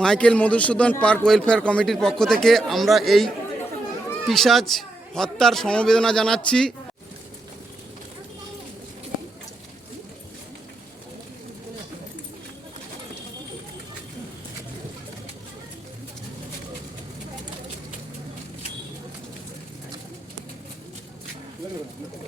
Michael Madhusudan park welfare কমিটির পক্ষ থেকে আমরা এই পিসাজ হত্যার সমবেদনা জানাচ্ছি। We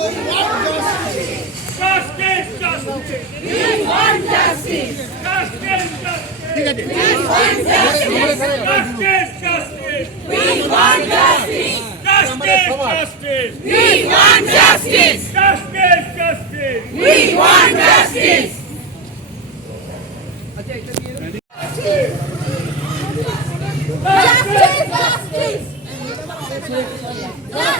We want justice. Justice, justice. We want justice. Justice, justice. We want justice. Justice, justice. We want justice. Justice, justice. We want justice. Justice, justice. We want justice. Justice, Justice!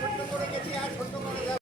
সহ্য করে গেছি আর সহ্য করা যাবে।